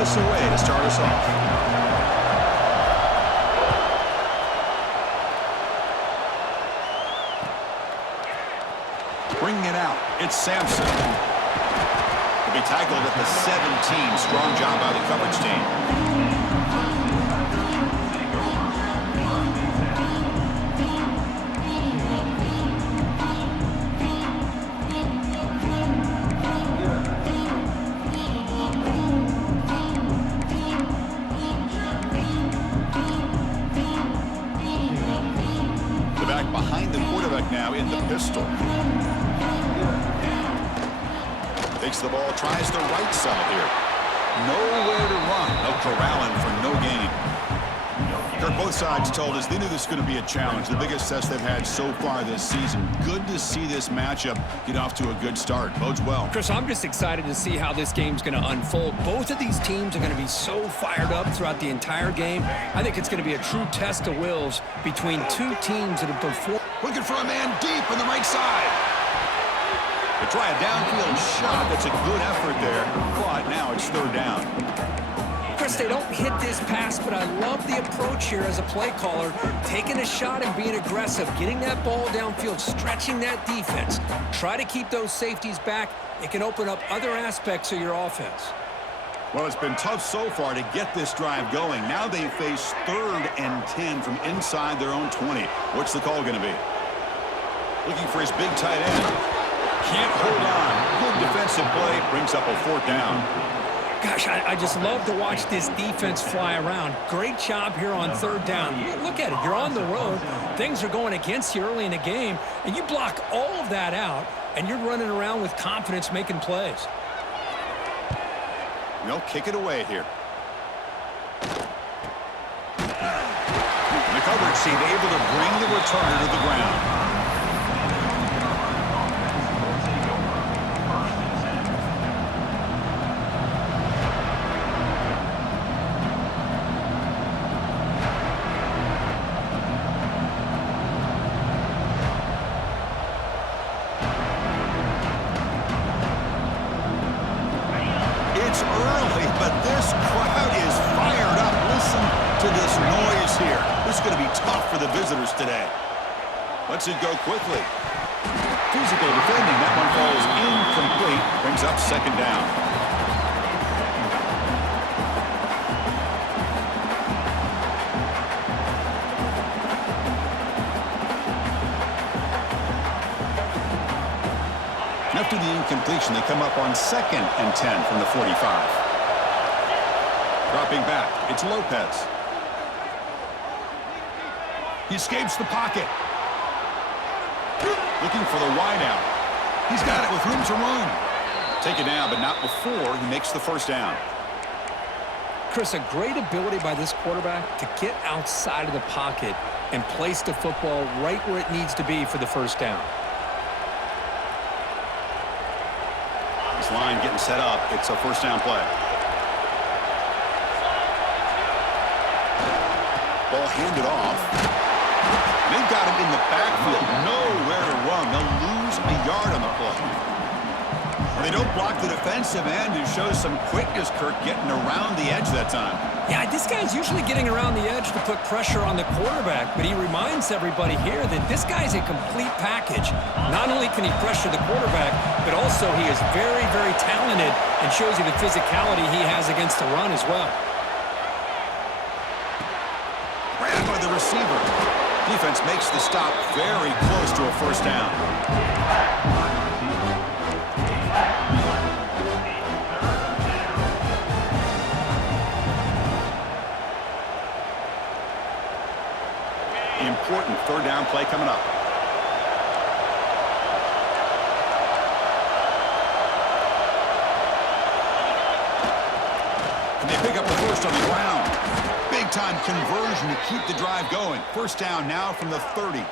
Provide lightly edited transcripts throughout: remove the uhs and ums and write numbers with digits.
this away to start us off. Bringing it out, it's Sampson. He'll be tackled at the 17. Strong job by the coverage team. Behind the quarterback now in the pistol. Takes the ball, tries the right side here. Nowhere to run. No corralling for no gain. Kirk, both sides told us they knew this was going to be a challenge. The biggest test they've had so far this season. Good to see this matchup get off to a good start. Bodes well. Chris, I'm just excited to see how this game's going to unfold. Both of these teams are going to be so fired up throughout the entire game. I think it's going to be a true test of wills between two teams that have performed. Looking for a man deep on the right side. They try a downfield shot. That's a good effort there. Caught. Now it's third down. Chris, they don't hit this pass, but I love the approach here as a play caller. Taking a shot and being aggressive. Getting that ball downfield. Stretching that defense. Try to keep those safeties back. It can open up other aspects of your offense. Well, it's been tough so far to get this drive going. Now they face 3rd and 10 from inside their own 20. What's the call going to be? Looking for his big tight end. Can't hold on. Good defensive play. Brings up a 4th down. Gosh, I just love to watch this defense fly around. Great job here on 3rd down. Look at it. You're on the road. Things are going against you early in the game, and you block all of that out, and you're running around with confidence making plays. They'll kick it away here. The coverage team able to bring the returner to the ground. It's early, but this crowd is fired up. Listen to this noise here. This is going to be tough for the visitors today. Lets it go quickly. Physical defending. That one falls incomplete. Brings up 2nd down. After the incompletion, they come up on 2nd and 10 from the 45. Dropping back, it's Lopez. He escapes the pocket. Looking for the wideout. He's got it with room to run. Take it down, but not before he makes the 1st down. Chris, a great ability by this quarterback to get outside of the pocket and place the football right where it needs to be for the 1st down. Line getting set up. It's a 1st down play. Ball handed off. They've got it in the backfield. Nowhere to run. They'll lose a yard on the play. Well, they don't block the defensive end, who shows some quickness, Kirk, getting around the edge that time. Yeah, this guy's usually getting around the edge to put pressure on the quarterback, but he reminds everybody here that this guy's a complete package. Not only can he pressure the quarterback, but also he is very, very talented and shows you the physicality he has against the run as well. Ran by the receiver. Defense makes the stop very close to a 1st down. Important 3rd down play coming up. And they pick up the 1st on the ground. Big-time conversion to keep the drive going. 1st down now from the 30. Well,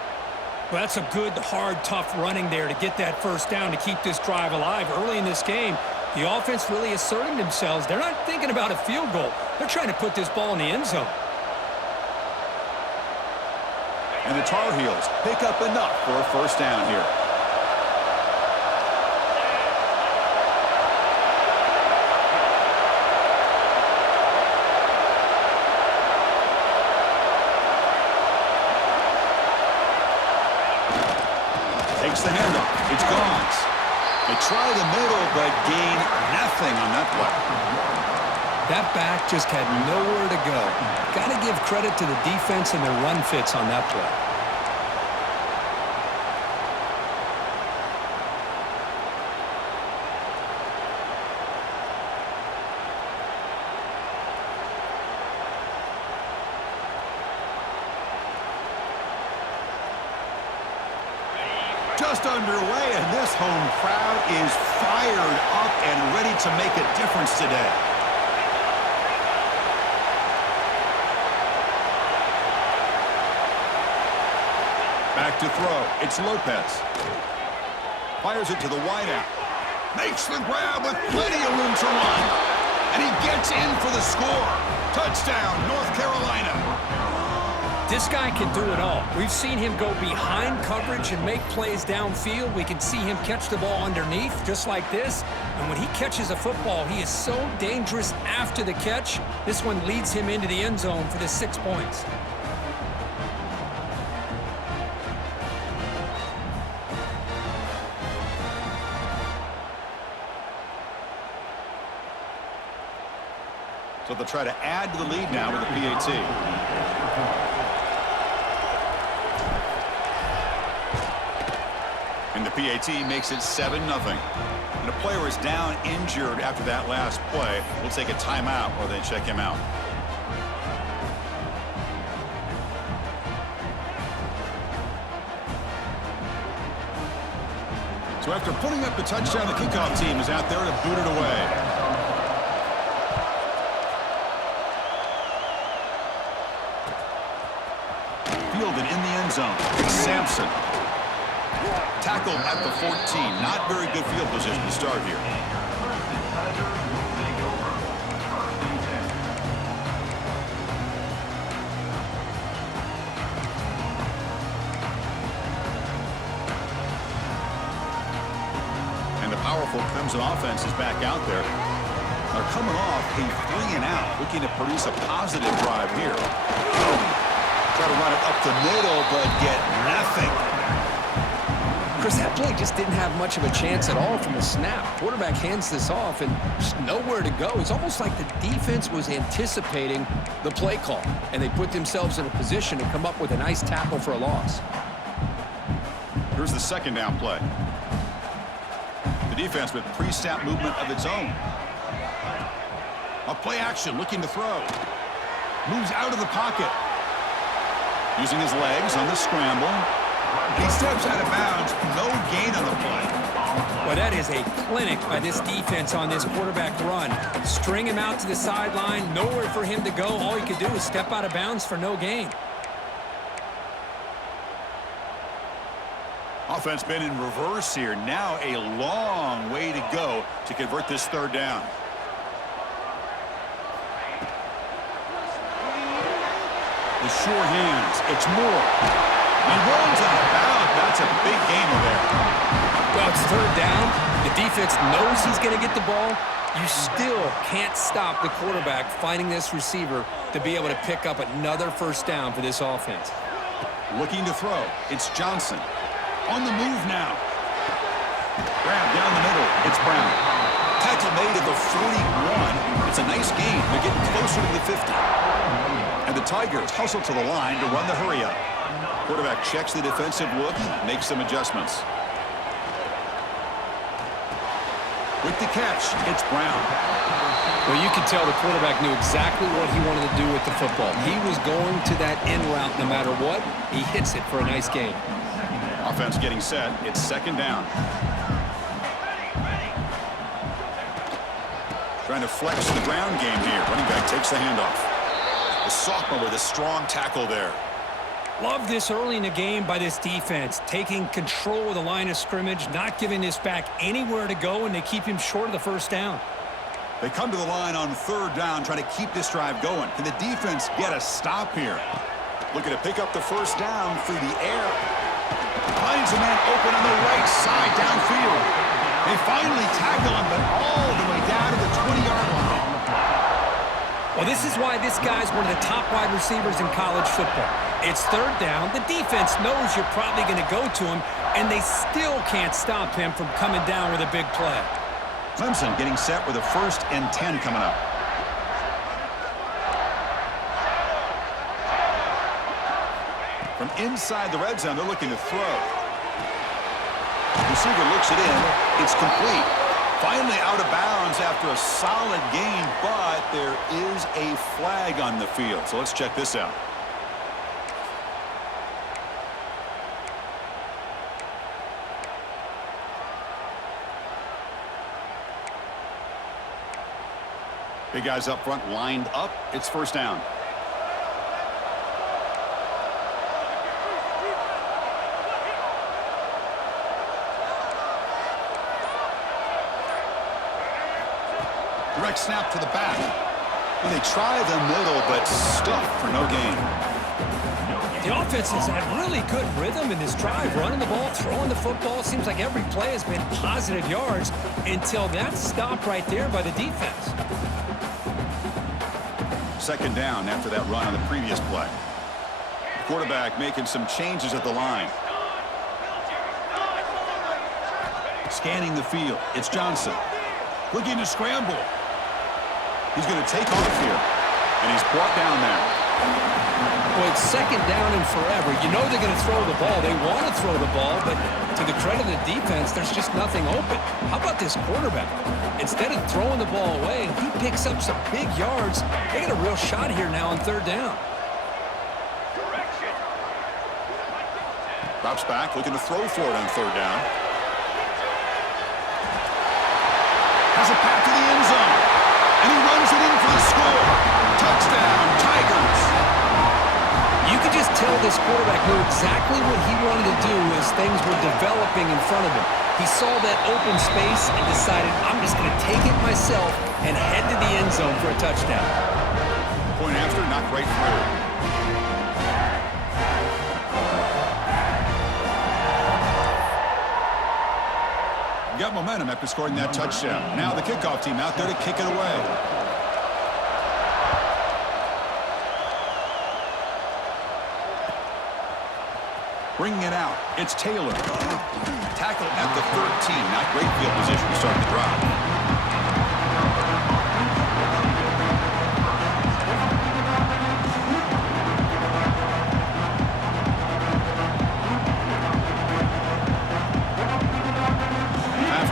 that's a good, hard, tough running there to get that 1st down to keep this drive alive. Early in this game, the offense really asserting themselves. They're not thinking about a field goal. They're trying to put this ball in the end zone. And the Tar Heels pick up enough for a 1st down here. Takes the handoff. It's gone. They try the middle, but gain nothing on that play. That back just had nowhere to go. Got to give credit to the defense and their run fits on that play. Just underway, and this home crowd is fired up and ready to make a difference today. Back to throw. It's Lopez. Fires it to the wideout. Makes the grab with plenty of room to run. And he gets in for the score. Touchdown, North Carolina. This guy can do it all. We've seen him go behind coverage and make plays downfield. We can see him catch the ball underneath, just like this. And when he catches a football, he is so dangerous after the catch. This one leads him into the end zone for the 6 points. So they'll try to add to the lead now with the PAT. And the PAT makes it 7-0. And a player is down injured after that last play. We'll take a timeout while they check him out. So after putting up the touchdown, the kickoff team is out there to boot it away. Fielded in the end zone. Sampson. Tackled at the 14. Not very good field position to start here. And the powerful Clemson offense is back out there. They're coming off a 3-and-out, looking to produce a positive drive here. Try to run it up the middle, but get nothing. Chris, that play just didn't have much of a chance at all from the snap. Quarterback hands this off and just nowhere to go. It's almost like the defense was anticipating the play call, and they put themselves in a position to come up with a nice tackle for a loss. Here's the second down play. The defense with pre-snap movement of its own. A play action, looking to throw. Moves out of the pocket. Using his legs on the scramble. He steps out of bounds. No gain on the play. Well, that is a clinic by this defense on this quarterback run. String him out to the sideline. Nowhere for him to go. All he could do is step out of bounds for no gain. Offense been in reverse here. Now a long way to go to convert this third down. The sure hands. It's Moore. He runs out of bounds. That's a big gainer there. Well, it's third down. The defense knows he's going to get the ball. You still can't stop the quarterback finding this receiver to be able to pick up another first down for this offense. Looking to throw. It's Johnson. On the move now. Grab down the middle. It's Brown. Tackle made at the 41. It's a nice gain. They're getting closer to the 50. And the Tigers hustle to the line to run the hurry-up. Quarterback checks the defensive look, makes some adjustments. With the catch, it's Brown. Well, you could tell the quarterback knew exactly what he wanted to do with the football. He was going to that in route no matter what. He hits it for a nice gain. Offense getting set. It's second down. Trying to flex the ground game here. Running back takes the handoff. The sophomore with a strong tackle there. Love this early in the game by this defense, taking control of the line of scrimmage, not giving this back anywhere to go, and they keep him short of the first down. They come to the line on third down, trying to keep this drive going. Can the defense get a stop here? Looking to pick up the first down through the air. Finds a man open on the right side downfield. They finally tackle him, but all the way down to the 20-yard line. Well, this is why this guy's one of the top wide receivers in college football. It's third down. The defense knows you're probably going to go to him. and they still can't stop him from coming down with a big play. Clemson getting set with a 1st and 10 coming up. From inside the red zone, they're looking to throw. Receiver looks it in. It's complete. Finally out of bounds after a solid gain, but there is a flag on the field. So let's check this out. Big guys up front lined up. It's 1st down. Direct snap to the back. And they try the middle, but stuffed for no gain. The offense has had really good rhythm in this drive, running the ball, throwing the football. Seems like every play has been positive yards until that stop right there by the defense. 2nd down after that run on the previous play. The quarterback making some changes at the line. Scanning the field. It's Johnson. Looking to scramble. He's going to take off here. And he's brought down there. Well, it's 2nd down and forever. You know they're going to throw the ball. They want to throw the ball, but to the credit of the defense, there's just nothing open. How about this quarterback? Instead of throwing the ball away, he picks up some big yards. They got a real shot here now on 3rd down. Drops back, looking to throw for it on 3rd down. Has it back to the end zone. And he runs it in for the score. Touchdown, Tigers. You could just tell this quarterback knew exactly what he wanted to do as things were developing in front of him. He saw that open space and decided, I'm just going to take it myself and head to the end zone for a touchdown. Point after, knocked right through. Got momentum after scoring that touchdown. Now the kickoff team out there to kick it away. Bringing it out. It's Taylor. Tackled at the 13. Not great field position to start the drive.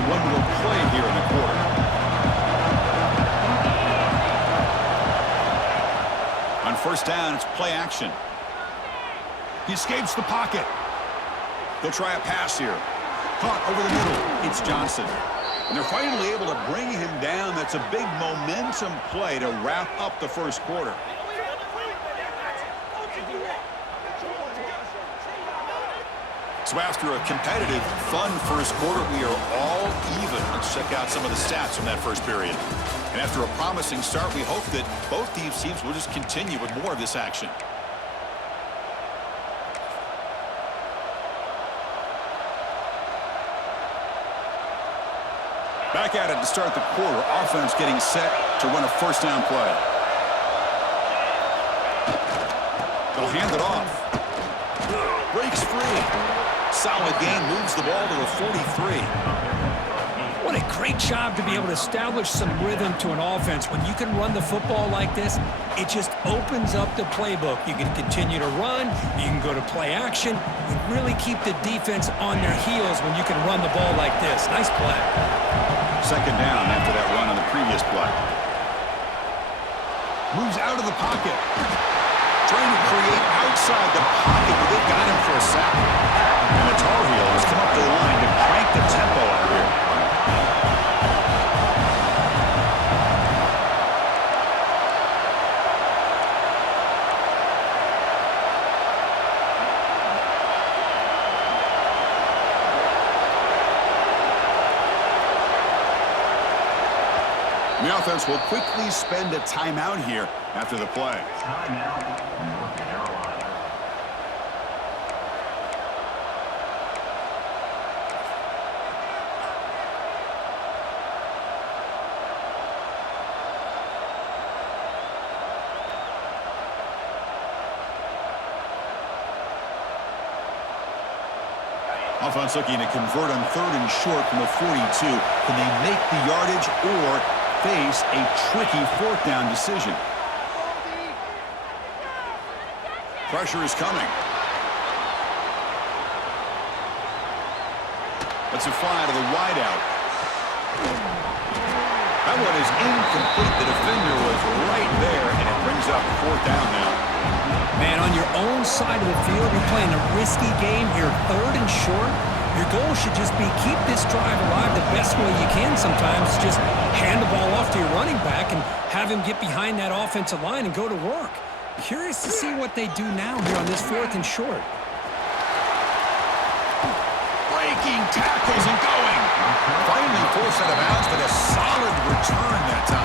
One more play here in the quarter. On 1st down, it's play action. He escapes the pocket. He'll try a pass here. Caught over the middle. It's Johnson. And they're finally able to bring him down. That's a big momentum play to wrap up the 1st quarter. So after a competitive, fun 1st quarter, we are all even. Let's check out some of the stats from that 1st period. And after a promising start, we hope that both these teams will just continue with more of this action. Back at it to start the quarter. Offense getting set to run a 1st down play. They'll hand it off. Breaks free. Solid gain, moves the ball to the 43. What a great job to be able to establish some rhythm to an offense. When you can run the football like this, it just opens up the playbook. You can continue to run. You can go to play action. You really keep the defense on their heels when you can run the ball like this. Nice play. 2nd down after that run on the previous play. Moves out of the pocket. Trying to create outside the pocket, but they've got him for a sack. And the Tar Heels come up the line to crank the tempo out here. The offense will quickly spend a timeout here after the play. Timeout, North Carolina. Offense looking to convert on 3rd and short from the 42. Can they make the yardage or face a tricky 4th down decision? Pressure is coming. That's a fly to the wideout. That one is incomplete. The defender was right there, and it brings up 4th down now. Man, on your own side of the field, you're playing a risky game here, 3rd and short. Your goal should just be keep this drive alive the best way you can sometimes. Just hand the ball off to your running back and have him get behind that offensive line and go to work. Curious to see what they do now here on this 4th and short. Breaking tackles and going. Finally forced out of bounds, but a solid return that time.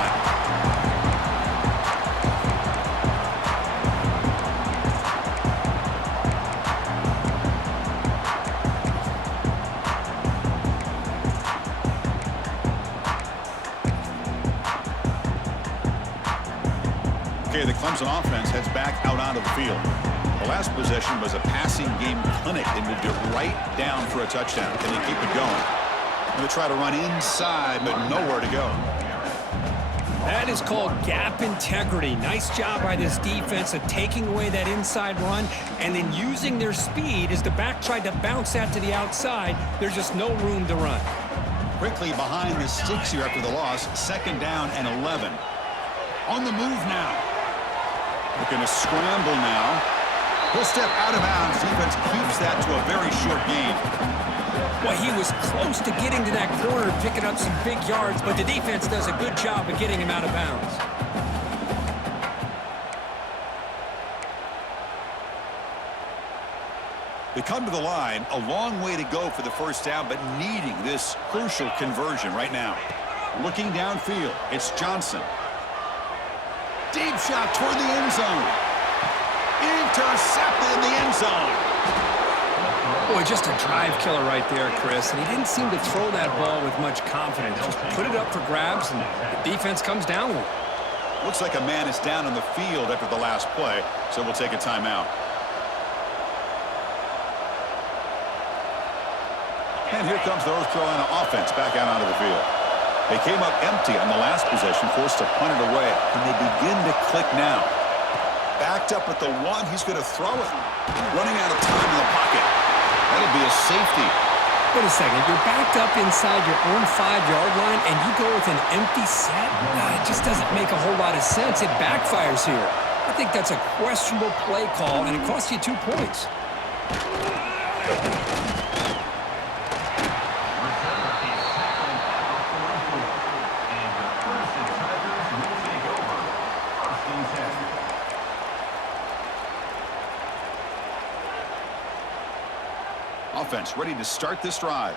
Okay, the Clemson offense heads back out onto the field. The last possession was a passing game clinic. They moved it right down for a touchdown. Can they keep it going? Going to try to run inside, but nowhere to go. That is called gap integrity. Nice job by this defense of taking away that inside run and then using their speed as the back tried to bounce that to the outside. There's just no room to run. Quickly behind the sticks here after the loss. 2nd down and 11. On the move now. Looking to scramble now. He'll step out of bounds. Defense keeps that to a very short gain. Well, he was close to getting to that corner, picking up some big yards, but the defense does a good job of getting him out of bounds. They come to the line, a long way to go for the 1st down, but needing this crucial conversion right now. Looking downfield, it's Johnson. Deep shot toward the end zone. Intercepted in the end zone. Boy, just a drive killer right there, Chris. And he didn't seem to throw that ball with much confidence. Just put it up for grabs, and the defense comes down with it. Looks like a man is down on the field after the last play, so we'll take a timeout. And here comes the North Carolina offense back out onto the field. They came up empty on the last possession, forced to punt it away, and they begin to click now. Backed up at the 1, he's going to throw it. Running out of time in the pocket. That'll be a safety. Wait a second, you're backed up inside your own 5-yard line, and you go with an empty set? It just doesn't make a whole lot of sense. It backfires here. I think that's a questionable play call, and it costs you 2 points. Offense ready to start this drive.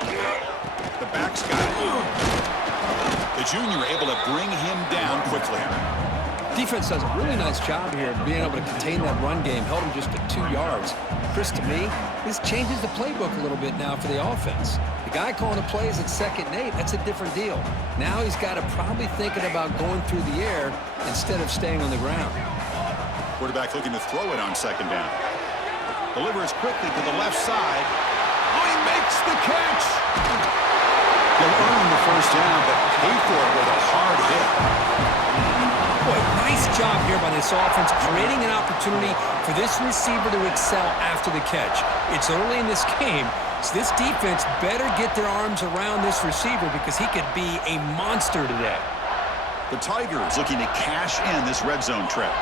The back's got it. The junior able to bring him down quickly. Defense does a really nice job here of being able to contain that run game. Held him just to 2 yards. Chris, to me, this changes the playbook a little bit now for the offense. The guy calling the plays at 2nd and 8, that's a different deal. Now he's got to probably thinking about going through the air instead of staying on the ground. Quarterback looking to throw it on 2nd down. Delivers quickly to the left side. Oh, he makes the catch. He'll earn the 1st down, but pay for it with a hard hit. Boy, nice job here by this offense, creating an opportunity for this receiver to excel after the catch. It's early in this game, so this defense better get their arms around this receiver because he could be a monster today. The Tigers looking to cash in this red zone trip.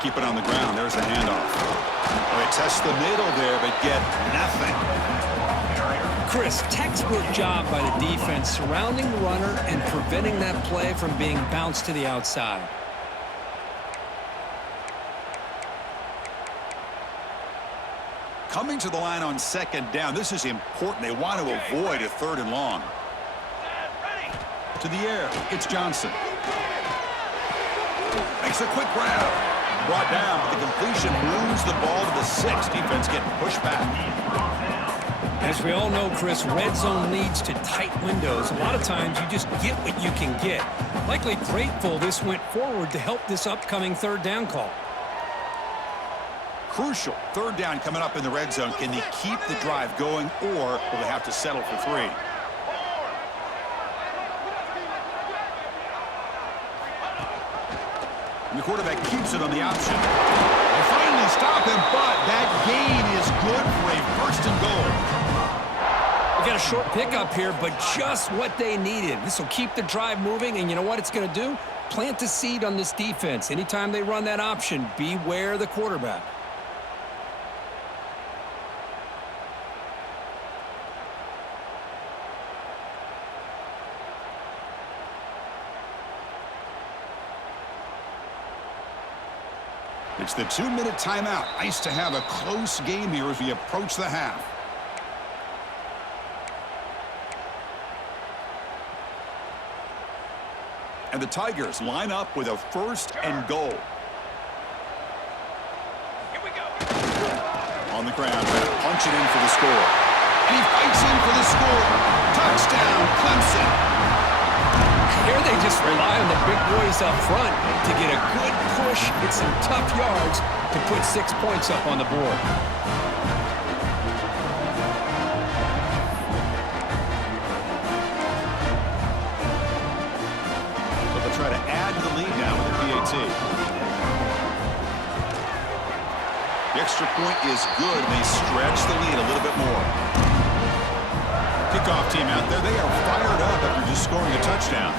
Keep it on the ground. There's the handoff. They test the middle there, but get nothing. Chris, textbook job by the defense surrounding the runner and preventing that play from being bounced to the outside. Coming to the line on 2nd down. This is important. They want to avoid a 3rd and long. To the air. It's Johnson. Makes a quick grab. Brought down, but the completion moves the ball to the 6. Defense getting pushed back. As we all know, Chris, red zone leads to tight windows. A lot of times you just get what you can get. Likely grateful this went forward to help this upcoming third down call. Crucial. Third down coming up in the red zone. Can they keep the drive going, or will they have to settle for 3? And the quarterback keeps it on the option. They finally stop him, but that gain is good for a 1st and goal. We got a short pickup here, but just what they needed. This will keep the drive moving, and you know what it's going to do? Plant a seed on this defense. Anytime they run that option, beware the quarterback. It's the 2-minute timeout. Nice to have a close game here as we approach the half. And the Tigers line up with a 1st and goal. Here we go. On the ground, trying to punch it in for the score. And he fights in for the score. Touchdown, Clemson. Here they just rely on the big boys up front to get a good push, get some tough yards to put 6 points up on the board. So they'll try to add to the lead now with the PAT. The extra point is good, and they stretch the lead a little bit more. Kickoff team out there, they are fired up after just scoring a touchdown.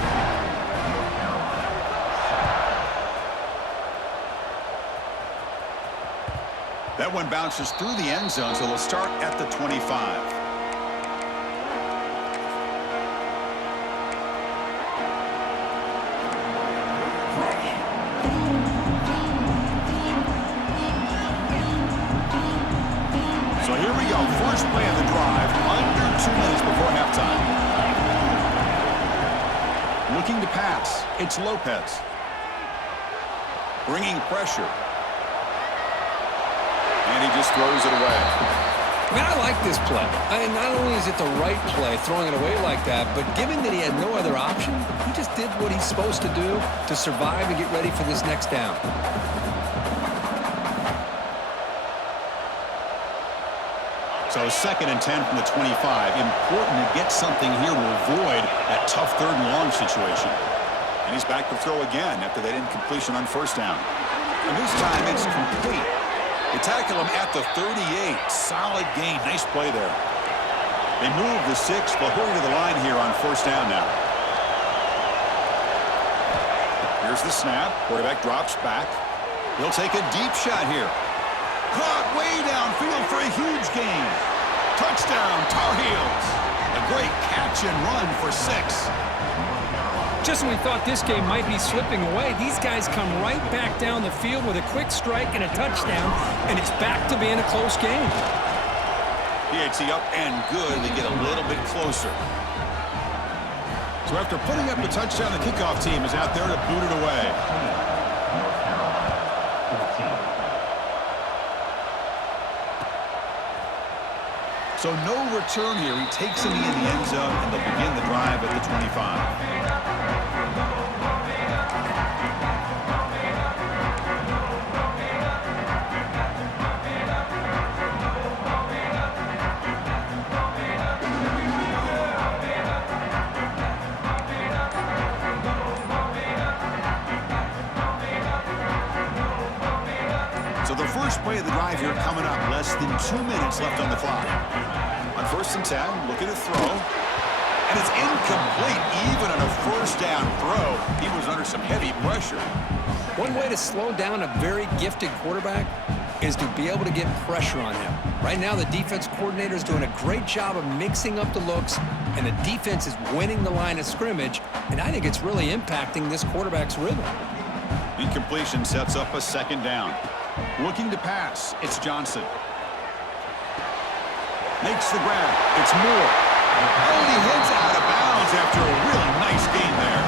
That one bounces through the end zone, so they'll start at the 25. So here we go, first play of the drive, under 2 minutes before halftime. Looking to pass, it's Lopez. Bringing pressure. And he just throws it away. Man, I like this play. Not only is it the right play, throwing it away like that, but given that he had no other option, he just did what he's supposed to do to survive and get ready for this next down. So 2nd and 10 from the 25. Important to get something here to avoid that tough 3rd and long situation. And he's back to throw again after that incompletion on 1st down. And this time it's complete. They tackle him at the 38. Solid gain. Nice play there. They move the 6. They'll hurry to the line here on 1st down now. Here's the snap. Quarterback drops back. He'll take a deep shot here. Caught way downfield for a huge gain. Touchdown, Tar Heels. A great catch and run for 6. Just when we thought this game might be slipping away, these guys come right back down the field with a quick strike and a touchdown, and it's back to being a close game. PAT up and good. They get a little bit closer. So after putting up the touchdown, the kickoff team is out there to boot it away. So no return here. He takes him in the end zone, and they'll begin the drive at the 25. So the first play of the drive here coming up. Less than 2 minutes left on the clock. On 1st and 10, looking to throw. And it's incomplete. Even on a 1st down throw, he was under some heavy pressure. One way to slow down a very gifted quarterback is to be able to get pressure on him. Right now, the defense coordinator is doing a great job of mixing up the looks, and the defense is winning the line of scrimmage, and I think it's really impacting this quarterback's rhythm. Incompletion sets up a 2nd down. Looking to pass, it's Johnson. Makes the grab, it's Moore. And he heads out of bounds after a really nice game there.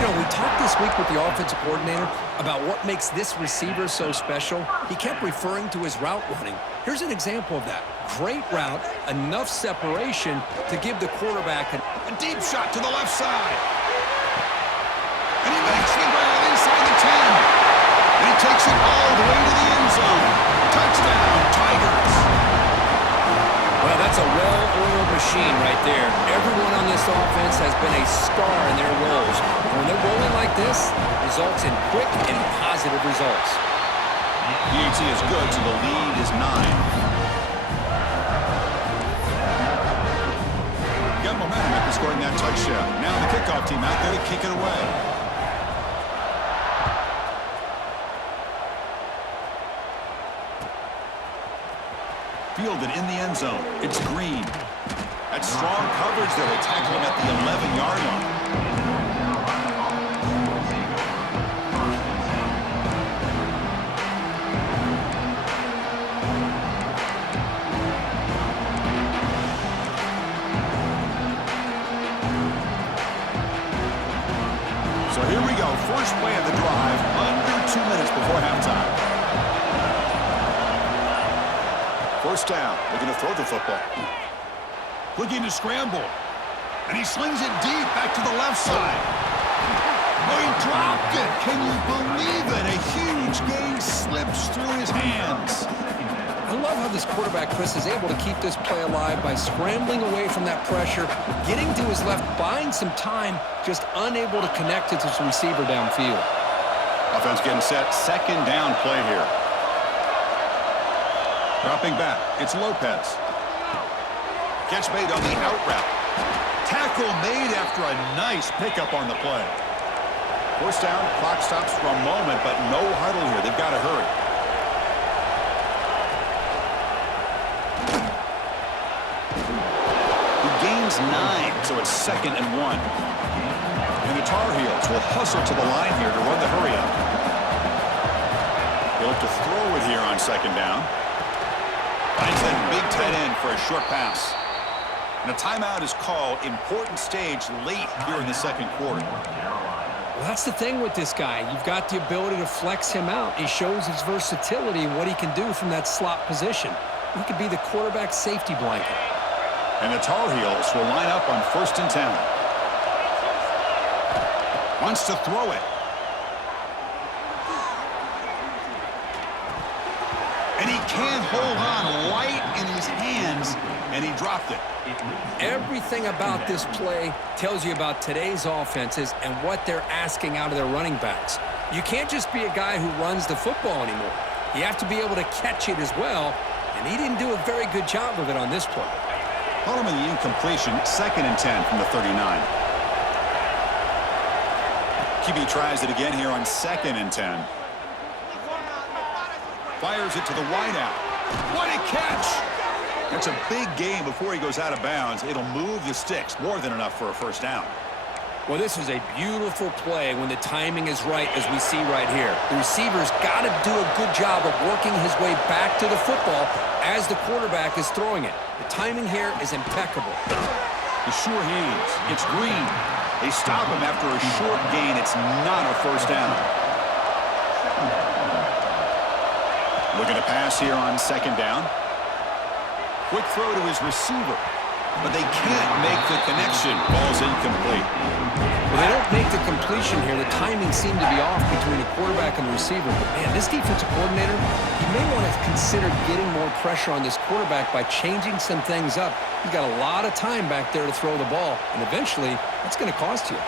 You know, we talked this week with the offensive coordinator about what makes this receiver so special. He kept referring to his route running. Here's an example of that. Great route, enough separation to give the quarterback a deep shot to the left side. takes it all the way to the end zone. Touchdown, Tigers. Well, that's a well-oiled machine right there. Everyone on this offense has been a star in their roles. And when they're rolling like this, it results in quick and positive results. PAT is good, so the lead is 9. Got momentum after scoring that touchdown. Now the kickoff team out there to kick it away. Fielded in the end zone. It's Green. That's strong coverage there. They tackle him at the 11-yard line. So here we go. First play of the drive. Under 2 minutes before halftime. First down, looking to throw the football. Looking to scramble. And he slings it deep back to the left side. Oh, he dropped it. Can you believe it? A huge gain slips through his hands. I love how this quarterback, Chris, is able to keep this play alive by scrambling away from that pressure, getting to his left, buying some time, just unable to connect it to his receiver downfield. Offense getting set. Second down play here. Dropping back, it's Lopez. Catch made on the out route. Tackle made after a nice pickup on the play. First down, clock stops for a moment, but no huddle here. They've got to hurry. He gains 9, so it's 2nd and 1. And the Tar Heels will hustle to the line here to run the hurry up. They'll have to throw it here on 2nd down. Finds that big tight end for a short pass. And a timeout is called. Important stage late here in the second quarter. Well, that's the thing with this guy. You've got the ability to flex him out. He shows his versatility and what he can do from that slot position. He could be the quarterback safety blanket. And the Tar Heels will line up on 1st and 10. Wants to throw it. And he can't hold on, right in his hands, and he dropped it. Everything about this play tells you about today's offenses and what they're asking out of their running backs. You can't just be a guy who runs the football anymore. You have to be able to catch it as well, and he didn't do a very good job of it on this play. Call him in the incompletion, 2nd and 10 from the 39. QB tries it again here on 2nd and 10. Fires it to the wideout. What a catch! That's a big gain before he goes out of bounds. It'll move the sticks, more than enough for a first down. Well, this is a beautiful play when the timing is right, as we see right here. The receiver's got to do a good job of working his way back to the football as the quarterback is throwing it. The timing here is impeccable. The sure hands. It's Green. They stop him after a short gain. It's not a first down. Looking to pass here on 2nd down. Quick throw to his receiver. But they can't make the connection. Ball's incomplete. Well, they don't make the completion here. The timing seemed to be off between the quarterback and the receiver. But, man, this defensive coordinator, he may want to consider getting more pressure on this quarterback by changing some things up. He's got a lot of time back there to throw the ball. And eventually, that's going to cost you.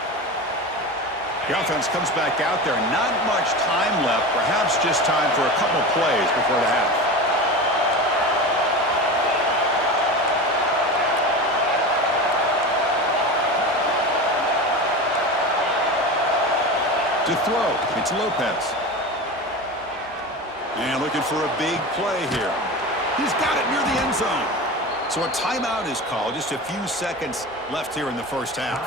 The offense comes back out there. Not much time left. Perhaps just time for a couple plays before the half. To throw, it's Lopez. And looking for a big play here. He's got it near the end zone. So a timeout is called. Just a few seconds left here in the first half.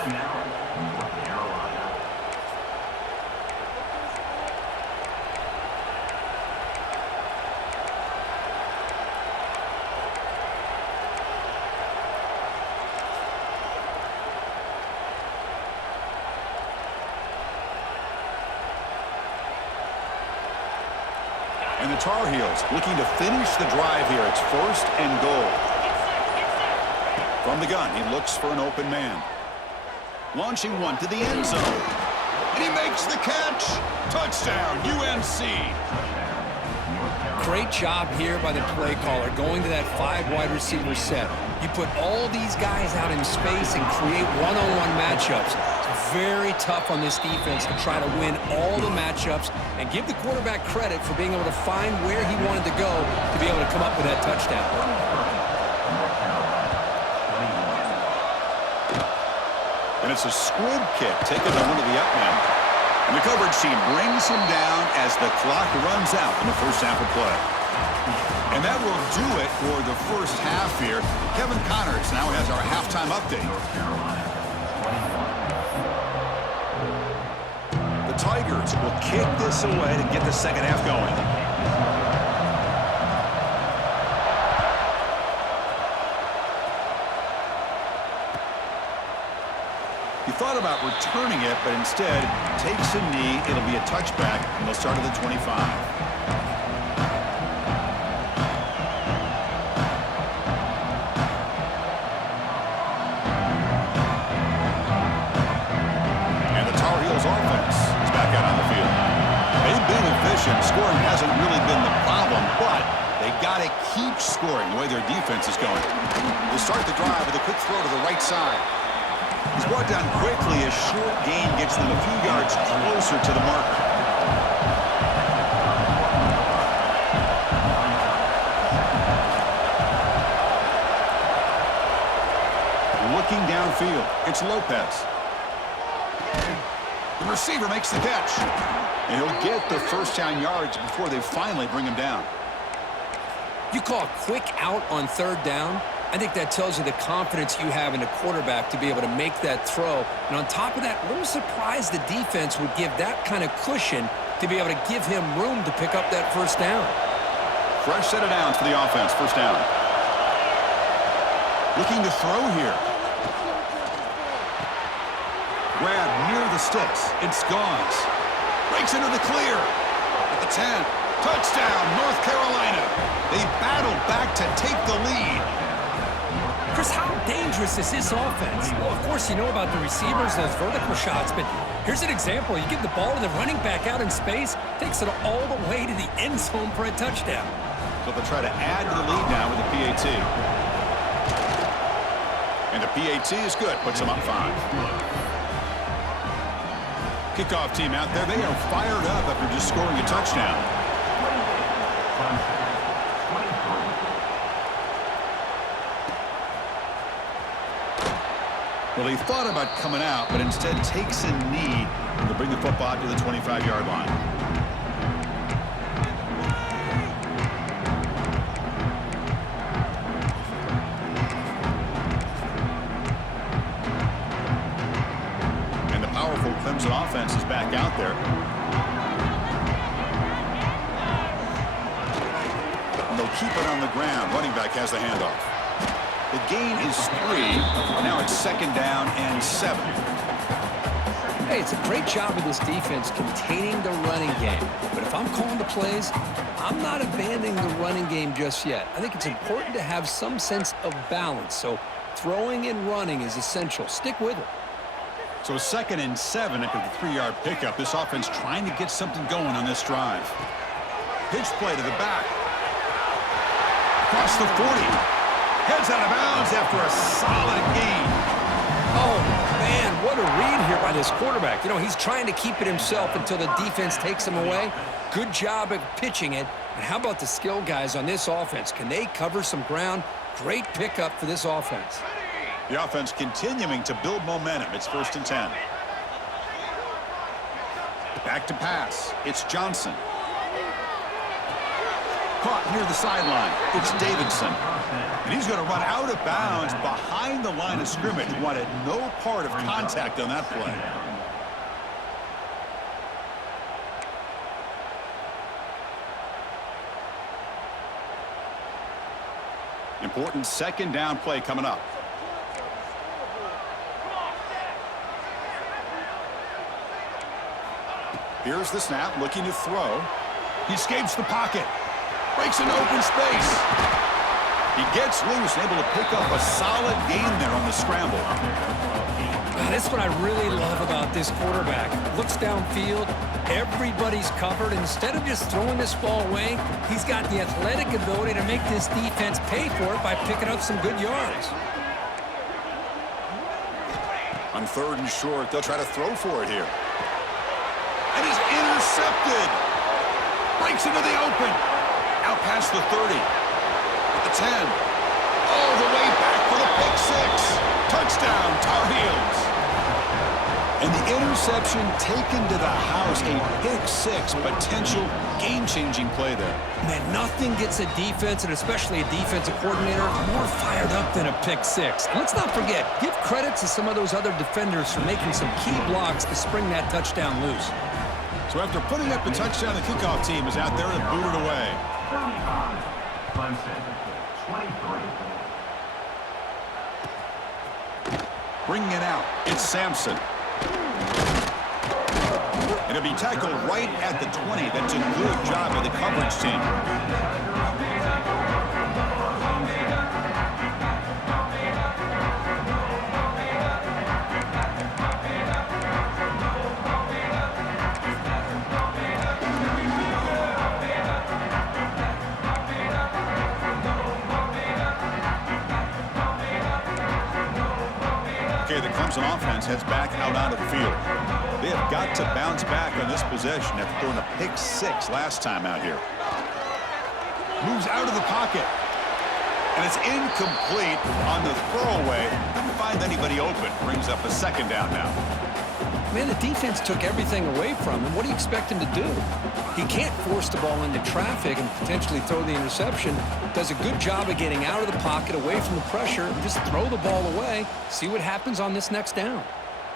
And the Tar Heels looking to finish the drive here. It's 1st and goal. From the gun, he looks for an open man. Launching one to the end zone. And he makes the catch. Touchdown, UNC. Great job here by the play caller going to that 5 wide receiver set. You put all these guys out in space and create one-on-one matchups. It's very tough on this defense to try to win all the matchups and give the quarterback credit for being able to find where he wanted to go to be able to come up with that touchdown. And it's a squib kick taken by one of the up men. And the coverage team brings him down as the clock runs out in the first half of play. And that will do it for the first half here. Kevin Connors now has our halftime update. The Tigers will kick this away to get the second half going. He thought about returning it, but instead takes a knee. It'll be a touchback, and they'll start at the 25. And the Tar Heels offense is back out on the field. They've been efficient. Scoring hasn't really been the problem, but they got to keep scoring the way their defense is going. They start the drive with a quick throw to the right side. He's brought down quickly. A short gain gets them a few yards closer to the marker. Looking downfield, it's Lopez. The receiver makes the catch. And he'll get the first down yards before they finally bring him down. You call a quick out on third down. I think that tells you the confidence you have in the quarterback to be able to make that throw. And on top of that, a little surprised the defense would give that kind of cushion to be able to give him room to pick up that first down. Fresh set of downs for the offense. First down. Looking to throw here. Grab near the sticks. It's Gauze. Breaks into the clear. At the 10. Touchdown, North Carolina. They battle back to take the lead. Chris, how dangerous is this offense? Well, of course, you know about the receivers, those vertical shots, but here's an example. You give the ball to the running back out in space, takes it all the way to the end zone for a touchdown. So they'll try to add to the lead now with the PAT. And the PAT is good, puts them up 5. Kickoff team out there, they are fired up after just scoring a touchdown. Well, he thought about coming out, but instead takes a knee to bring the football to the 25-yard line. And the powerful Clemson offense is back out there. And they'll keep it on the ground. Running back has the handoff. The gain is 3. Now it's second down and 7. Hey, it's a great job of this defense containing the running game. But if I'm calling the plays, I'm not abandoning the running game just yet. I think it's important to have some sense of balance. So throwing and running is essential. Stick with it. So a second and 7 after the 3-yard pickup. This offense trying to get something going on this drive. Pitch play to the back. Across the 40. Heads out of bounds after a solid gain. Oh, man, what a read here by this quarterback. You know, he's trying to keep it himself until the defense takes him away. Good job at pitching it. And how about the skill guys on this offense? Can they cover some ground? Great pickup for this offense. The offense continuing to build momentum. It's 1st and 10. Back to pass. It's Johnson. Caught near the sideline. It's Davidson. And he's going to run out of bounds behind the line of scrimmage. Wanted no part of contact on that play. Important second down play coming up. Here's the snap, looking to throw. He escapes the pocket. Breaks into open space. He gets loose, able to pick up a solid gain there on the scramble. That's what I really love about this quarterback. Looks downfield, everybody's covered. Instead of just throwing this ball away, he's got the athletic ability to make this defense pay for it by picking up some good yards. On 3rd and short, they'll try to throw for it here. And he's intercepted. Breaks into the open. Out past the 30. At the 10. All the way back for the pick 6. Touchdown, Tar Heels. And the interception taken to the house. A pick 6 potential game-changing play there. Man, nothing gets a defense, and especially a defensive coordinator, more fired up than a pick 6. And let's not forget, give credit to some of those other defenders for making some key blocks to spring that touchdown loose. So after putting up the touchdown, the kickoff team is out there to boot it away. Clemson, 23. Bringing it out, it's Sampson. It'll be tackled right at the 20. That's a good job by the coverage team. Okay, the Clemson offense heads back out onto the field. They have got to bounce back on this possession after throwing a pick 6 last time out here. Moves out of the pocket. And it's incomplete on the throwaway. Didn't find anybody open. Brings up a 2nd down now. Man, the defense took everything away from him. What do you expect him to do? He can't force the ball into traffic and potentially throw the interception. Does a good job of getting out of the pocket, away from the pressure, and just throw the ball away. See what happens on this next down.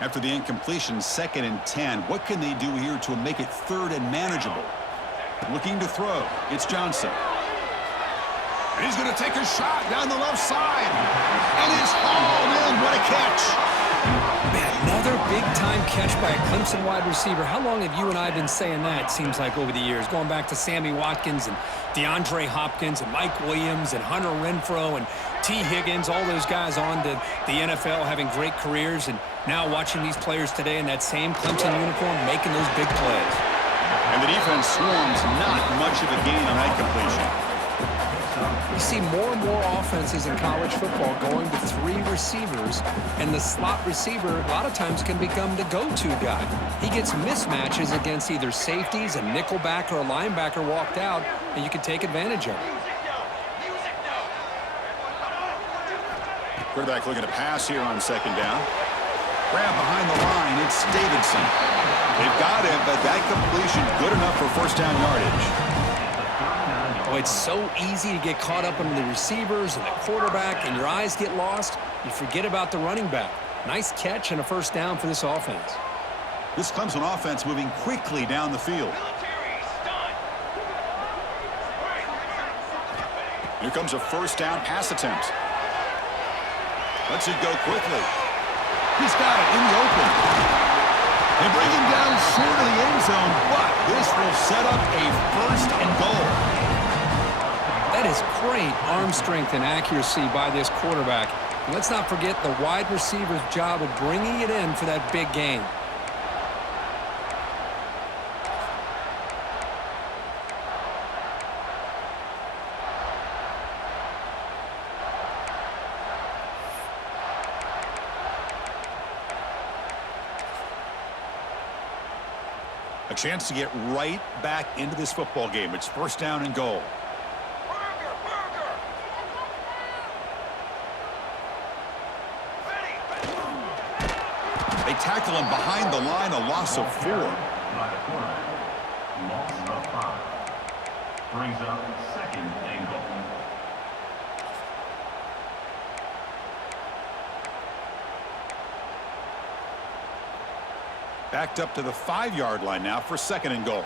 After the incompletion, 2nd and 10. What can they do here to make it 3rd and manageable? Looking to throw. It's Johnson. And he's going to take a shot down the left side. And it's hauled in. What a catch. Man, another big-time catch by a Clemson wide receiver. How long have you and I been saying that, seems like, over the years? Going back to Sammy Watkins and DeAndre Hopkins and Mike Williams and Hunter Renfrow and T. Higgins, all those guys on to the NFL having great careers, and now watching these players today in that same Clemson uniform making those big plays. And the defense swarms not much of a gain on that completion. You see more and more offenses in college football going to 3 receivers, and the slot receiver a lot of times can become the go-to guy. He gets mismatches against either safeties, a nickelback, or a linebacker walked out, and you can take advantage of it. Quarterback looking to pass here on 2nd down. Grab behind the line, it's Davidson. They've got him, but that completion good enough for 1st down yardage. Oh, it's so easy to get caught up in the receivers and the quarterback, and your eyes get lost. You forget about the running back. Nice catch and a 1st down for this offense. This Clemson offense moving quickly down the field. Here comes a 1st down pass attempt. Lets it go quickly. He's got it in the open. They bring him down short of the end zone, but this will set up a 1st and goal. That is great arm strength and accuracy by this quarterback. And let's not forget the wide receiver's job of bringing it in for that big game. A chance to get right back into this football game. It's 1st down and goal. They tackle him behind the line, a loss of 4. By the quarterback, loss of 5. Brings up 2nd and goal. Backed up to the 5-yard line now for 2nd and goal.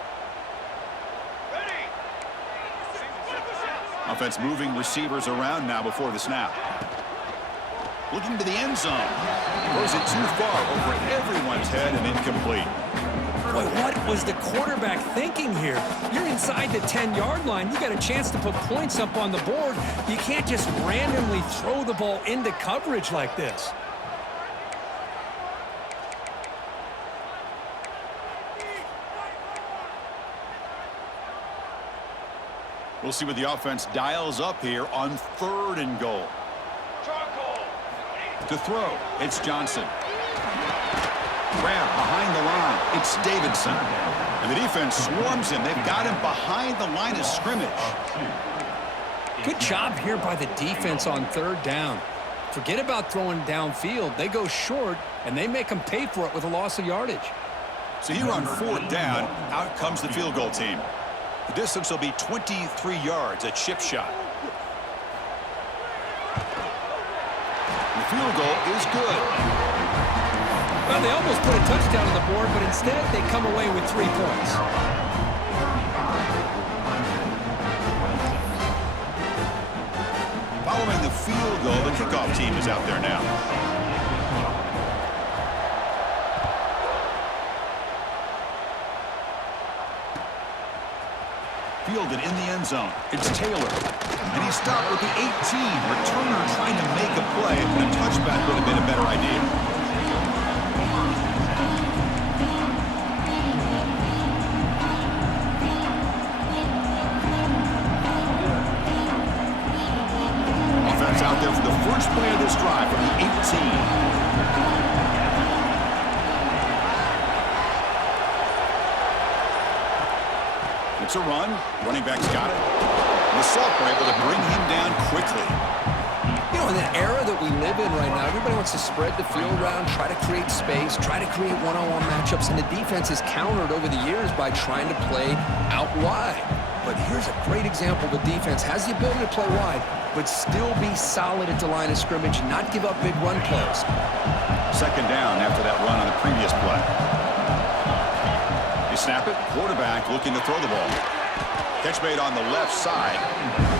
Offense moving receivers around now before the snap. Looking to the end zone. Throws it too far over everyone's head and incomplete. Boy, what was the quarterback thinking here? You're inside the 10-yard line. You got a chance to put points up on the board. You can't just randomly throw the ball into coverage like this. We'll see what the offense dials up here on 3rd and goal. To throw, it's Johnson. Grab behind the line, it's Davidson. And the defense swarms him. They've got him behind the line of scrimmage. Good job here by the defense on 3rd down. Forget about throwing downfield. They go short, and they make them pay for it with a loss of yardage. So here on 4th down, out comes the field goal team. The distance will be 23 yards, a chip shot. The field goal is good. Well, they almost put a touchdown on the board, but instead they come away with 3 points. Following the field goal, the kickoff team is out there now. Fielded in the end zone. It's Taylor. And he stopped with the 18. Returner trying to make a play, and a touchback would have been a better idea. Offense out there for the first play of this drive from the 18. It's a run. Running back's got it. And the Salt were able to bring him down quickly. You know, in the era that we live in right now, everybody wants to spread the field around, try to create space, try to create one-on-one matchups, and the defense is countered over the years by trying to play out wide. But here's a great example. The defense has the ability to play wide, but still be solid at the line of scrimmage and not give up big run plays. 2nd down after that run on the previous play. They snap it. Quarterback looking to throw the ball. Catch made on the left side.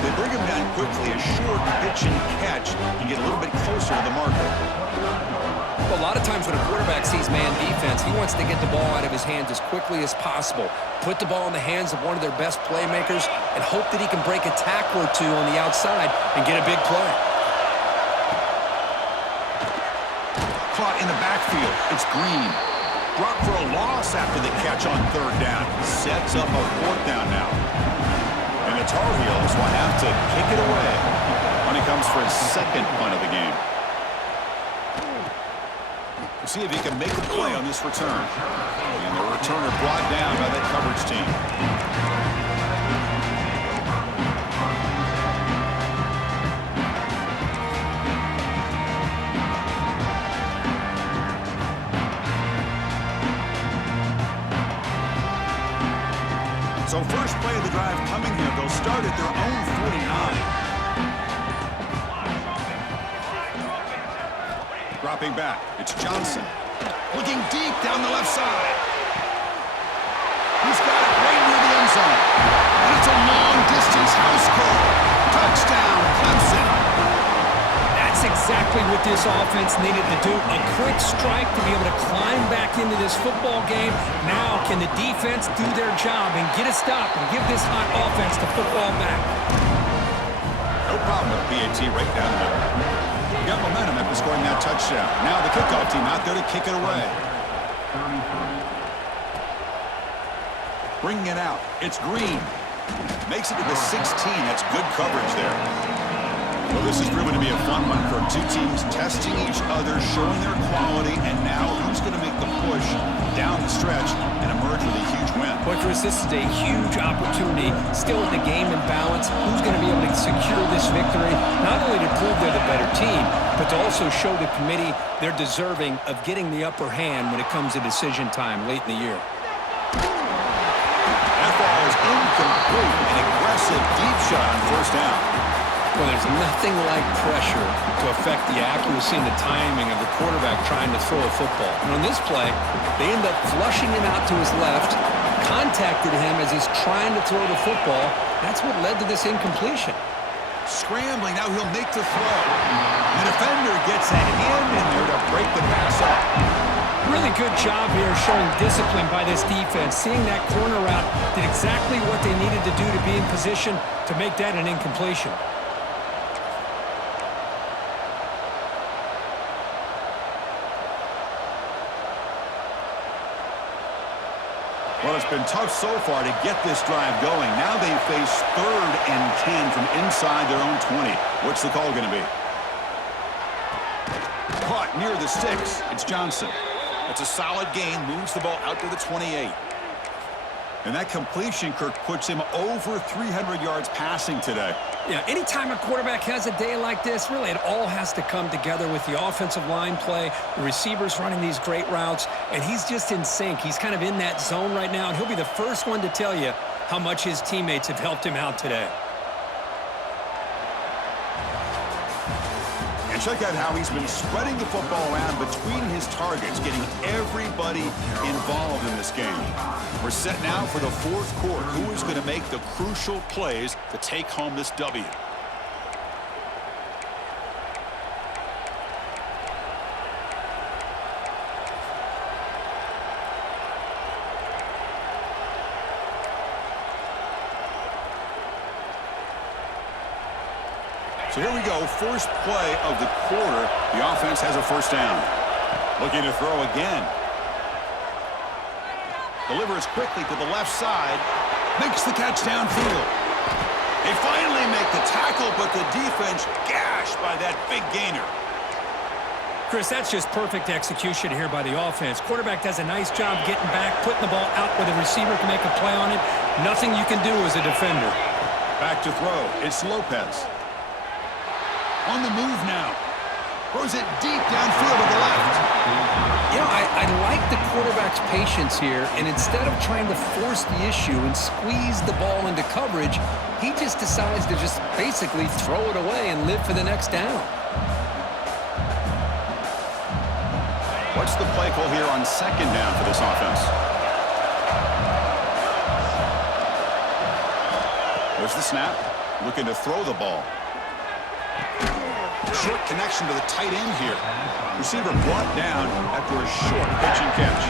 They bring him down quickly. A short pitch and catch and get a little bit closer to the marker. A lot of times when a quarterback sees man defense, he wants to get the ball out of his hands as quickly as possible, put the ball in the hands of one of their best playmakers, and hope that he can break a tackle or two on the outside and get a big play. Caught in the backfield. It's Green. Dropped for a loss after the catch on 3rd down. Sets up a 4th down now. And the Tar Heels will have to kick it away when he comes for his 2nd punt of the game. We'll see if he can make a play on this return. And the returner brought down by that coverage team. So first play of the drive coming here. They'll start at their own 49. Dropping back. It's Johnson. Looking deep down the left side. He's got it right near the end zone. And it's a long-distance house call. Touchdown, Clemson. That's exactly what this offense needed to do. A quick strike to be able to climb back into this football game. Now can the defense do their job and get a stop and give this hot offense the football back? No problem with PAT right down the middle. Got momentum after scoring that touchdown. Now the kickoff team out there to kick it away. Bringing it out. It's Green. Makes it to the 16. That's good coverage there. Well, this has proven to be a fun one for two teams testing each other, showing their quality, and now who's going to make the push down the stretch and emerge with a huge win. Well, Chris, this is a huge opportunity. Still in the game in balance. Who's going to be able to secure this victory? Not only to prove they're the better team, but to also show the committee they're deserving of getting the upper hand when it comes to decision time late in the year. That ball is incomplete. An aggressive deep shot on 1st down. Well, there's nothing like pressure to affect the accuracy and the timing of the quarterback trying to throw a football. And on this play, they end up flushing him out to his left, contacted him as he's trying to throw the football. That's what led to this incompletion. Scrambling, now he'll make the throw. The defender gets a hand in there to break the pass up. Really good job here showing discipline by this defense. Seeing that corner route did exactly what they needed to do to be in position to make that an incompletion. Well, it's been tough so far to get this drive going. Now they face 3rd and 10 from inside their own 20. What's the call going to be? Caught near the sticks. It's Johnson. It's a solid gain. Moves the ball out to the 28. And that completion, Kirk, puts him over 300 yards passing today. Yeah, anytime a quarterback has a day like this, really it all has to come together with the offensive line play, the receivers running these great routes, and he's just in sync. He's kind of in that zone right now, and he'll be the first one to tell you how much his teammates have helped him out today. And check out how he's been spreading the football around between his targets, getting everybody involved in this game. We're set now for the 4th quarter. Who is going to make the crucial plays to take home this W? So here we go, first play of the quarter. The offense has a first down. Looking to throw again. Delivers quickly to the left side. Makes the catch downfield. They finally make the tackle, but the defense gashed by that big gainer. Chris, that's just perfect execution here by the offense. Quarterback does a nice job getting back, putting the ball out where the receiver can make a play on it. Nothing you can do as a defender. Back to throw. It's Lopez. On the move now. Throws it deep downfield to the left. You know, I like the quarterback's patience here, and instead of trying to force the issue and squeeze the ball into coverage, he just decides to just basically throw it away and live for the next down. What's the play call here on 2nd down for this offense? There's the snap. Looking to throw the ball. Short connection to the tight end here. Receiver brought down after a short pitch and catch.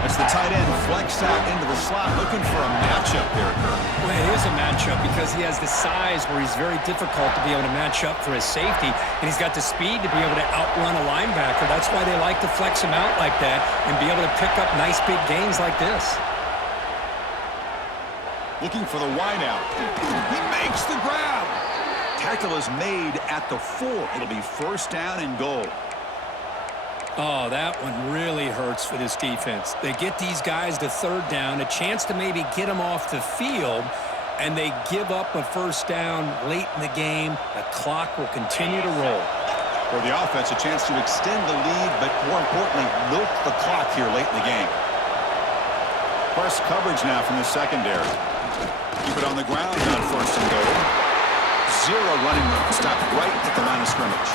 That's the tight end flexed out into the slot, looking for a matchup there, Kirk. Well, it is a matchup because he has the size where he's very difficult to be able to match up for his safety, and he's got the speed to be able to outrun a linebacker. That's why they like to flex him out like that and be able to pick up nice big gains like this. Looking for the wideout. He makes the grab. Tackle is made at the 4. It'll be first down and goal. Oh, that one really hurts for this defense. They get these guys to 3rd down, a chance to maybe get them off the field, and they give up a first down late in the game. The clock will continue to roll. For the offense, a chance to extend the lead, but more importantly, milk the clock here late in the game. Press coverage now from the secondary. Keep it on the ground on 1st and goal. 0 running room. Stop right at the line of scrimmage.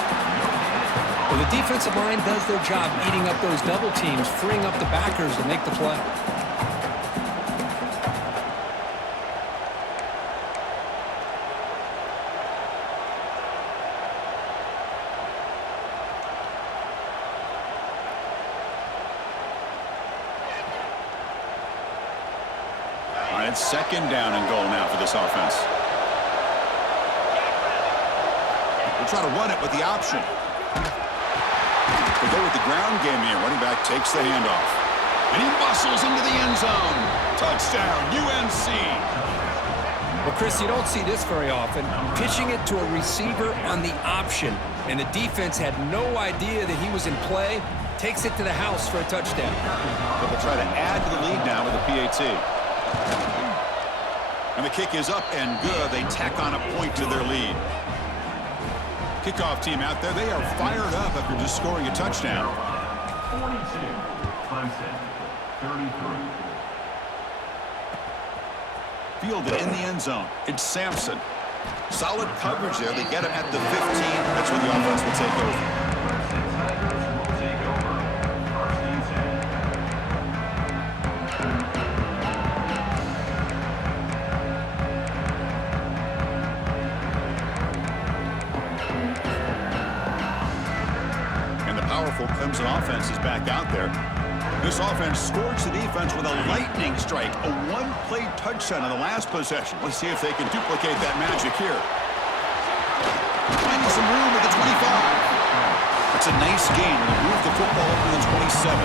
Well, the defensive line does their job eating up those double teams, freeing up the backers to make the play. All right, it's 2nd down and goal now for this offense. We'll try to run it with the option. They go with the ground game here. Running back takes the handoff. And he muscles into the end zone. Touchdown, UNC. Well, Chris, you don't see this very often. Pitching it to a receiver on the option, and the defense had no idea that he was in play. Takes it to the house for a touchdown. But they'll try to add to the lead now with the PAT. And the kick is up and good. They tack on a point to their lead. Kickoff team out there. They are fired up after just scoring a touchdown. 42, Clemson, 33. Fielded in the end zone. It's Sampson. Solid coverage there. They get him at the 15. That's when the offense will take over. Clemson Tigers will take over 1st and 10. And the powerful Clemson offense is back out there. This offense scorched the defense with a lightning strike, a one-play touchdown on the last possession. Let's see if they can duplicate that magic here. Finding some room at the 25. That's a nice gain. They move the football up to the 27.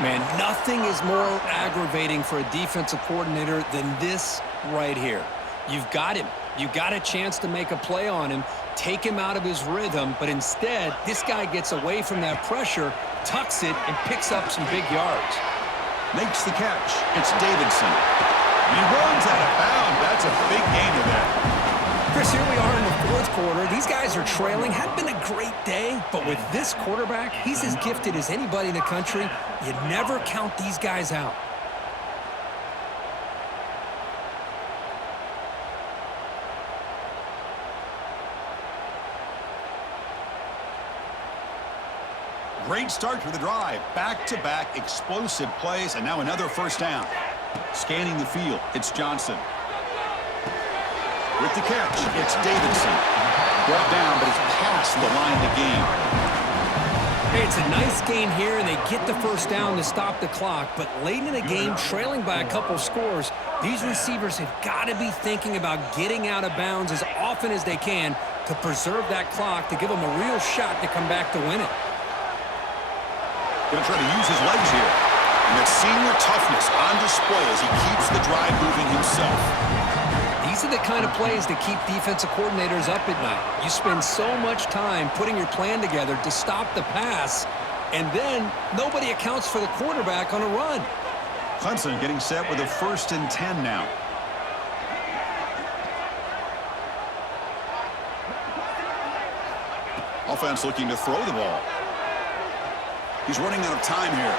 Man, nothing is more aggravating for a defensive coordinator than this right here. You've got him. You got a chance to make a play on him, take him out of his rhythm, but instead, this guy gets away from that pressure, tucks it, and picks up some big yards. Makes the catch. It's Davidson. He runs out of bounds. That's a big gain to that. Chris, here we are in the fourth quarter. These guys are trailing. Hadn't been a great day, but with this quarterback, he's as gifted as anybody in the country. You never count these guys out. Great start to the drive. Back-to-back explosive plays, and now another first down. Scanning the field, it's Johnson. With the catch, it's Davidson. Brought down, but it's past the line to gain. Hey, it's a nice gain here, and they get the first down to stop the clock. But late in the game, trailing by a couple scores, these receivers have got to be thinking about getting out of bounds as often as they can to preserve that clock to give them a real shot to come back to win it. Going to try to use his legs here. And that senior toughness on display as he keeps the drive moving himself. These are the kind of plays that keep defensive coordinators up at night. You spend so much time putting your plan together to stop the pass, and then nobody accounts for the quarterback on a run. Clemson getting set with a 1st and 10 now. Offense looking to throw the ball. He's running out of time here.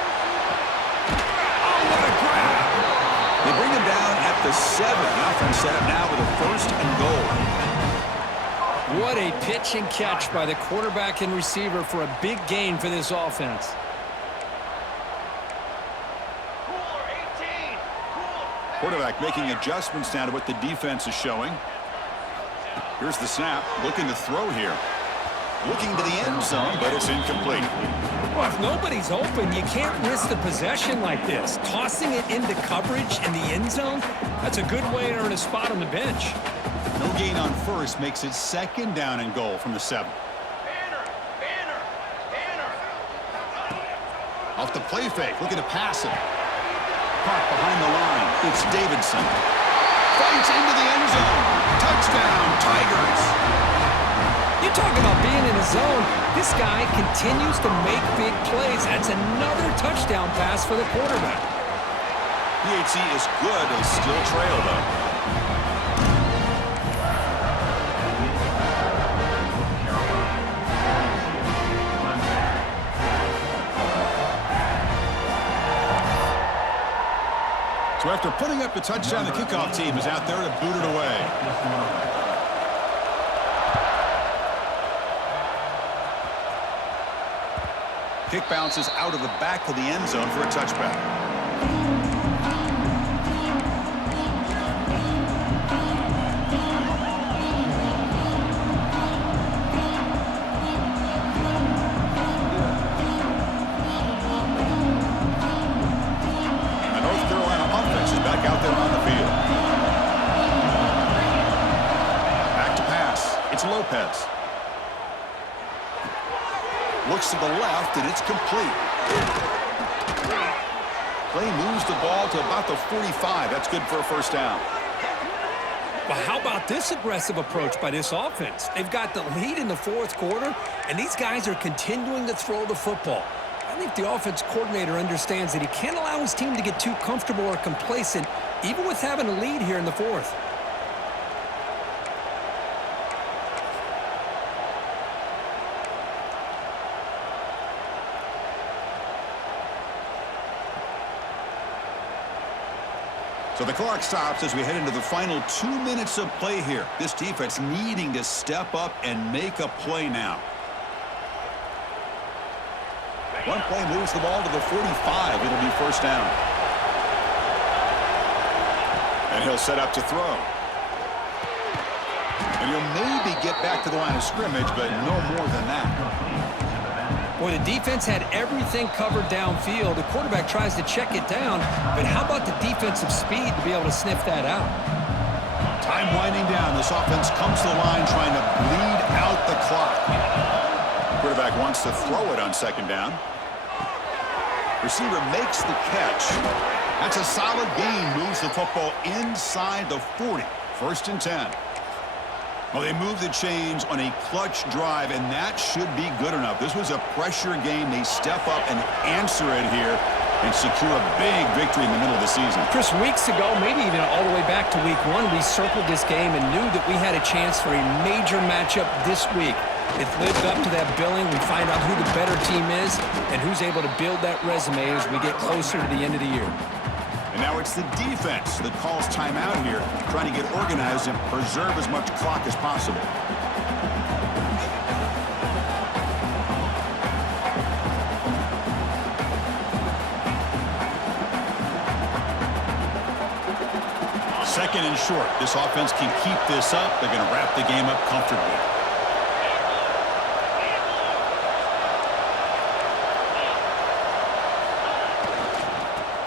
Oh, what a grab! They bring him down at the 7. The offense set up now with a 1st and goal. What a pitch and catch by the quarterback and receiver for a big gain for this offense. Quarterback making adjustments now to what the defense is showing. Here's the snap. Looking to throw here. Looking to the end zone, but it's incomplete. Well, if nobody's open, you can't risk the possession like this. Tossing it into coverage in the end zone, that's a good way to earn a spot on the bench. No gain on first makes it 2nd down and goal from the 7. Off the play fake, looking to pass it. Caught behind the line. It's Davidson. Fights into the end zone. Touchdown, Tigers. You talk about being in a zone. This guy continues to make big plays. That's another touchdown pass for the quarterback. PHC is good. They still trail, though. So after putting up the touchdown, the kickoff team is out there to boot it away. Kick bounces out of the back of the end zone for a touchback. The North Carolina offense is back out there on the field. Back to pass. It's Lopez. Looks to the left, and it's complete. Play moves the ball to about the 45. That's good for a first down. Well, how about this aggressive approach by this offense? They've got the lead in the fourth quarter, and these guys are continuing to throw the football. I think the offense coordinator understands that he can't allow his team to get too comfortable or complacent, even with having a lead here in the fourth. So the clock stops as we head into the final 2 minutes of play here. This defense needing to step up and make a play now. One play moves the ball to the 45. It'll be first down. And he'll set up to throw. And he'll maybe get back to the line of scrimmage, but no more than that. Well, the defense had everything covered downfield. The quarterback tries to check it down, but how about the defensive speed to be able to sniff that out? Time winding down. This offense comes to the line trying to bleed out the clock. Quarterback wants to throw it on 2nd down. Receiver makes the catch. That's a solid gain. Moves the football inside the 40. 1st and 10. Well, they moved the chains on a clutch drive, and that should be good enough. This was a pressure game. They step up and answer it here and secure a big victory in the middle of the season. Chris, weeks ago, maybe even all the way back to week 1, we circled this game and knew that we had a chance for a major matchup this week. It lived up to that billing. We find out who the better team is and who's able to build that resume as we get closer to the end of the year. And now it's the defense that calls timeout here, trying to get organized and preserve as much clock as possible. Second and short. This offense can keep this up. They're going to wrap the game up comfortably.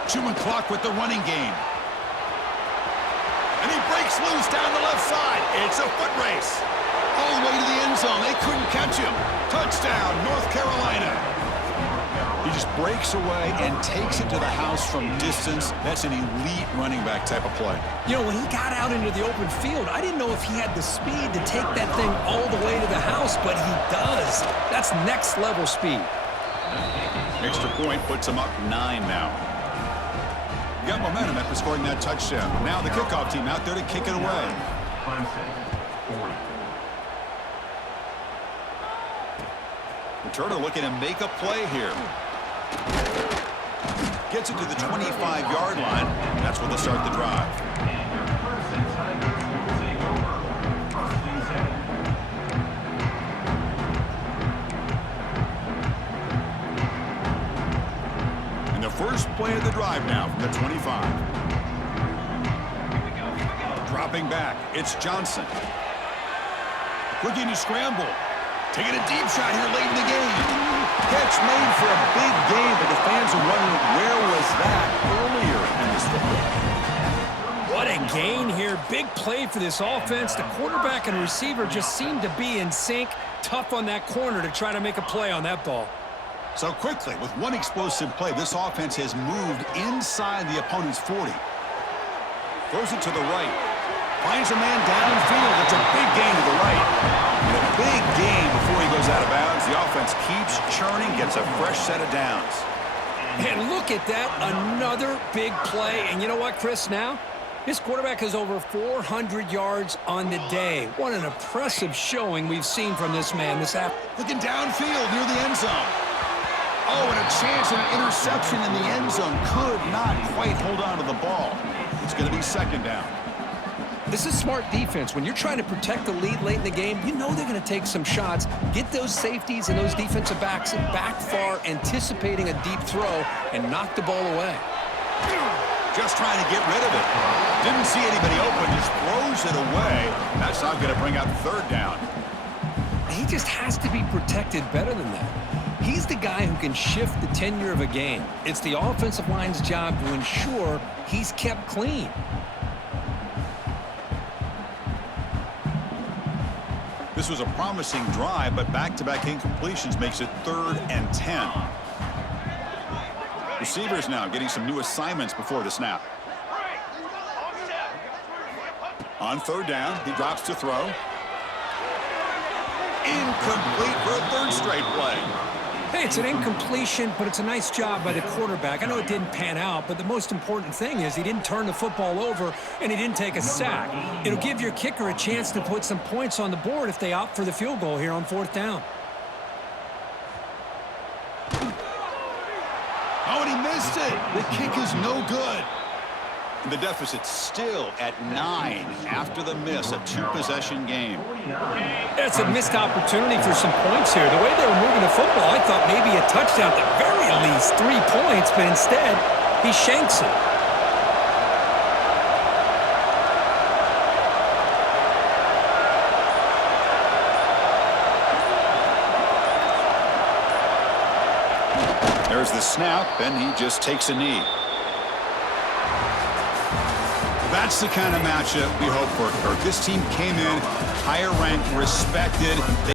Chewing clock with the running game. And he breaks loose down the left side. It's a foot race. All the way to the end zone. They couldn't catch him. Touchdown, North Carolina. He just breaks away and takes it to the house from distance. That's an elite running back type of play. You know, when he got out into the open field, I didn't know if he had the speed to take that thing all the way to the house, but he does. That's next level speed. Extra point puts him up 9 now. Got momentum after scoring that touchdown. Now the kickoff team out there to kick it away. Clemson, 40. Returner looking to make a play here. Gets it to the 25-yard line. That's where they'll start the drive. Clemson Tigers will take over. 1st and 10. And the first play of the drive now from the 25. Dropping back, it's Johnson. Looking to scramble. Taking a deep shot here late in the game. Catch made for a big game, but the fans are wondering where was that earlier in this football. What a gain here. Big play for this offense. The quarterback and receiver just seem to be in sync. Tough on that corner to try to make a play on that ball. So quickly, with one explosive play, this offense has moved inside the opponent's 40. Throws it to the right. Finds a man downfield. It's a big gain to the right. And a big gain before he goes out of bounds. The offense keeps churning, gets a fresh set of downs. And look at that, another big play. And you know what, Chris, now? This quarterback has over 400 yards on the day. What an impressive showing we've seen from this man this afternoon. Looking downfield near the end zone. Oh, and a chance at an interception in the end zone. Could not quite hold on to the ball. It's going to be 2nd down. This is smart defense. When you're trying to protect the lead late in the game, you know they're going to take some shots, get those safeties and those defensive backs back far, anticipating a deep throw, and knock the ball away. Just trying to get rid of it. Didn't see anybody open, just throws it away. That's not going to bring up 3rd down. He just has to be protected better than that. He's the guy who can shift the tenure of a game. It's the offensive line's job to ensure he's kept clean. This was a promising drive, but back-to-back incompletions makes it 3rd and 10. Receivers now getting some new assignments before the snap. On 3rd down, he drops to throw. Incomplete for a 3rd straight play. Hey, it's an incompletion, but it's a nice job by the quarterback. I know it didn't pan out, but the most important thing is he didn't turn the football over and he didn't take a sack. It'll give your kicker a chance to put some points on the board if they opt for the field goal here on 4th down. Oh, and he missed it. The kick is no good. The deficit still at 9 after the miss, a 2-possession game. That's a missed opportunity for some points here. The way they were moving the football, I thought maybe a touchdown, at the very least 3 points, but instead, he shanks it. There's the snap, and he just takes a knee. That's the kind of matchup we hope for, Kirk. This team came in higher ranked, respected.